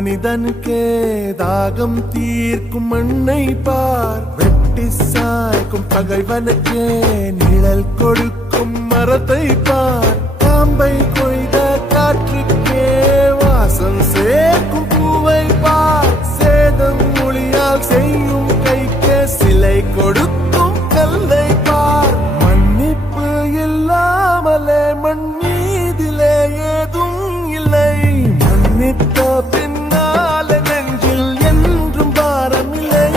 மனிதனுக்கே தாகம் தீர்க்கும் மண்ணை பார், வெட்டி சாய்க்கும் பகைவனுக்கே நிழல் கொடுக்கும் மரத்தை பார், காம்பை கொய்த காற்றுக்கே வாசம் சேர்க்கும் பூவை பார், சேதம் மொழியால் செய்யும் கைக்கே சிலை கொடுக்கும் கல்லை பார். மன்னிப்பு இல்லாமலே மண் மீதிலே ஏதும் இல்லை, மன்னித்த பின்னாலே நெஞ்சில் என்றும் பாரமில்லை.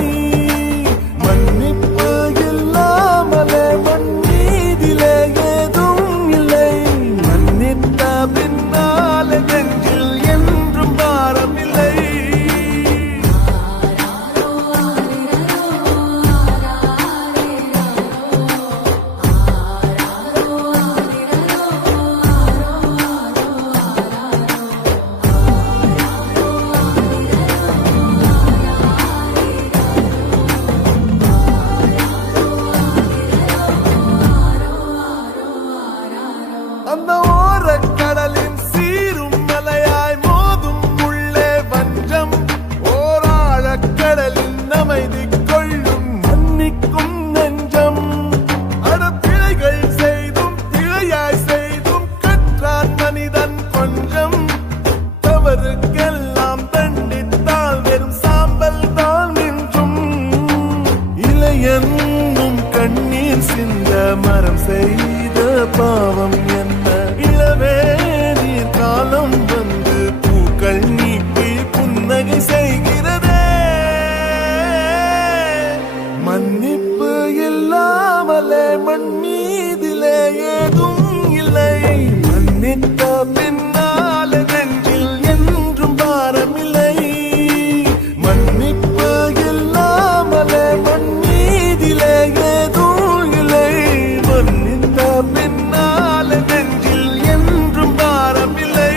மன்னிப்பு இல்லாமலே மண் மீதிலே ஏதும் இல்லை, மன்னித்த பின்னாலே நெஞ்சில் என்றும் பாரமில்லை. அந்த ஓரக்கடலின் சீரும் மலையாய் மோதும் உள்ளே வஞ்சம், ஓராழக்கடலின் அமைதி கொள்ளும் மன்னிக்கும் நெஞ்சம். அடப்பிழைகள் செய்தும் பிழையாய் செய்தும் கற்றான் மனிதன் கொஞ்சம், தவறுக்கெல்லாம் தண்டித்தால் வெறும் சாம்பல் தான் மிஞ்சும். இளையன்னும் கண்ணீர் சிந்த மரம் செய்த பாவம் என்ன, இளவே நீர் காலம் வந்து பூக்கள் நீட்டி புன்னகை செய்கிறதே. மன்னிப்பு இல்லாமலே மண் மீதிலே ஏதும் இல்லை, மன்னித்த பின்னாலே நெஞ்சில் என்றும் பாரமில்லை. மன்னிப்பு இல்லாமலே மண் மீதிலே ஏதும் இல்லை, மன்னித்த பின்னாலே நெஞ்சில் என்றும் பாரமில்லை.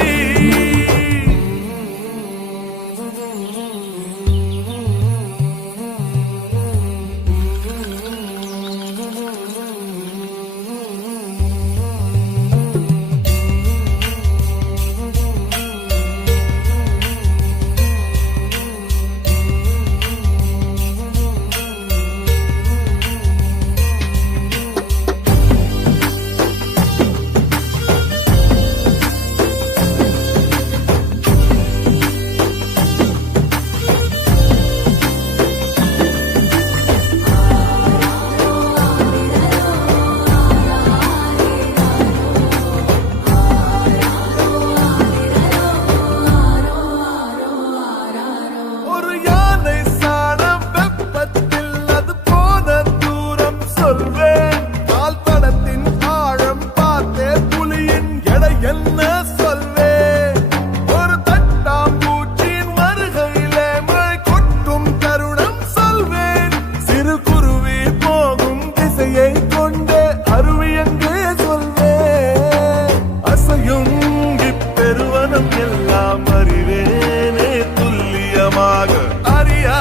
ஒரு யானை சாணம் வெப்பத்தில் அது போன தூரம் சொல்வேன், கால் தடத்தின் ஆழம் பார்த்தே புலியின் எடை என்ன சொல்வேன். ஒரு தட்டாம்பூச்சியின் வருகையிலே மழை கொட்டும் தருணம் சொல்வேன், சிறு குருவி போகும் திசையை கொண்டே அருவி எங்கே சொல்வேன். அசையும் இப்பெருவனம் எல்லாம் அறிவேனே துல்லியமாக, அறியா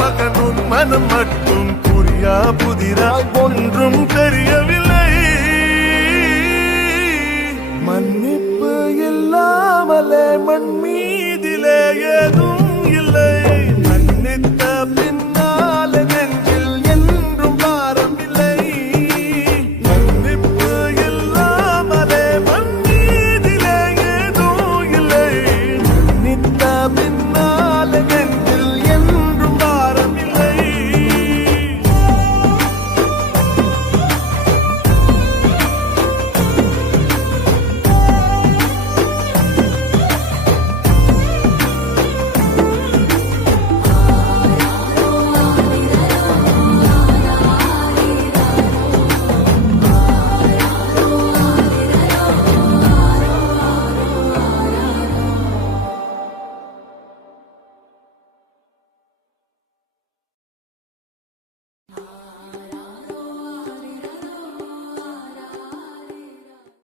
மகனும் மனம் மட்டும் புரியா புதிராய் ஒன்றும் தெரிய